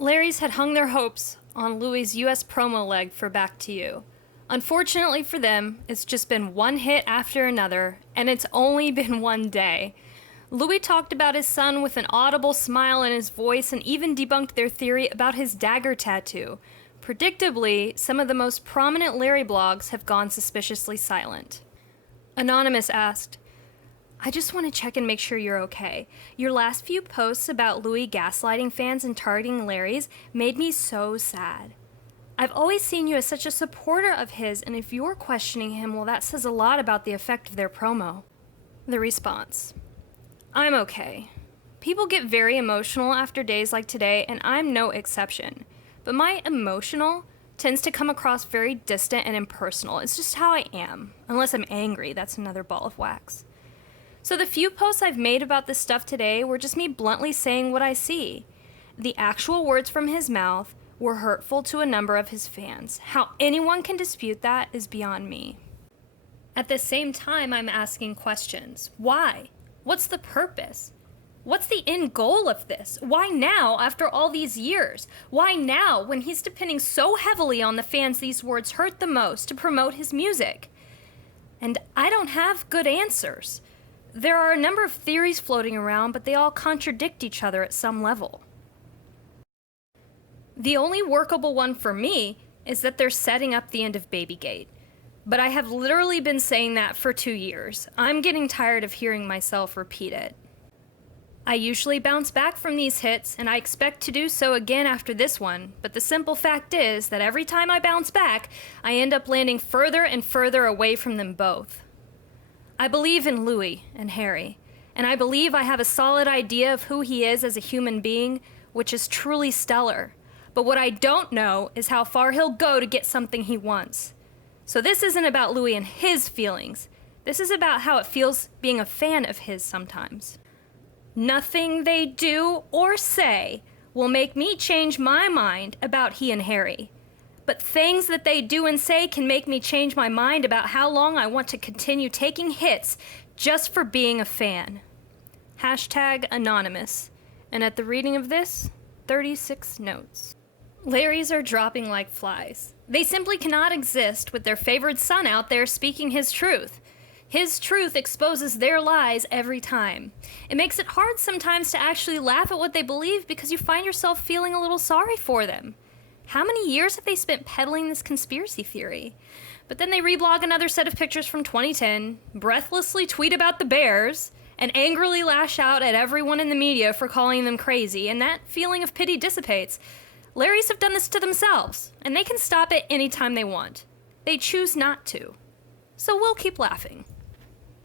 Larry's had hung their hopes on Louis' US promo leg for Back to You. Unfortunately for them, it's just been one hit after another, and it's only been one day. Louis talked about his son with an audible smile in his voice and even debunked their theory about his dagger tattoo. Predictably, some of the most prominent Larry blogs have gone suspiciously silent. Anonymous asked, I just want to check and make sure you're okay. Your last few posts about Louis gaslighting fans and targeting Larry's made me so sad. I've always seen you as such a supporter of his, and if you're questioning him, well, that says a lot about the effect of their promo. The response. I'm okay. People get very emotional after days like today, and I'm no exception. But my emotional tends to come across very distant and impersonal. It's just how I am. Unless I'm angry, that's another ball of wax. So the few posts I've made about this stuff today were just me bluntly saying what I see. The actual words from his mouth were hurtful to a number of his fans. How anyone can dispute that is beyond me. At the same time, I'm asking questions. Why? What's the purpose? What's the end goal of this? Why now, after all these years? Why now, when he's depending so heavily on the fans these words hurt the most to promote his music? And I don't have good answers. There are a number of theories floating around, but they all contradict each other at some level. The only workable one for me is that they're setting up the end of Babygate. But I have literally been saying that for 2 years. I'm getting tired of hearing myself repeat it. I usually bounce back from these hits, and I expect to do so again after this one, but the simple fact is that every time I bounce back, I end up landing further and further away from them both. I believe in Louis and Harry, and I believe I have a solid idea of who he is as a human being, which is truly stellar. But what I don't know is how far he'll go to get something he wants. So this isn't about Louis and his feelings. This is about how it feels being a fan of his sometimes. Nothing they do or say will make me change my mind about he and Harry. But things that they do and say can make me change my mind about how long I want to continue taking hits just for being a fan. #Anonymous. And at the reading of this, 36 notes. Larrys are dropping like flies. They simply cannot exist with their favored son out there speaking his truth. His truth exposes their lies every time. It makes it hard sometimes to actually laugh at what they believe because you find yourself feeling a little sorry for them. How many years have they spent peddling this conspiracy theory? But then they reblog another set of pictures from 2010, breathlessly tweet about the Bears, and angrily lash out at everyone in the media for calling them crazy, and that feeling of pity dissipates. Larrys have done this to themselves, and they can stop it anytime they want. They choose not to. So we'll keep laughing.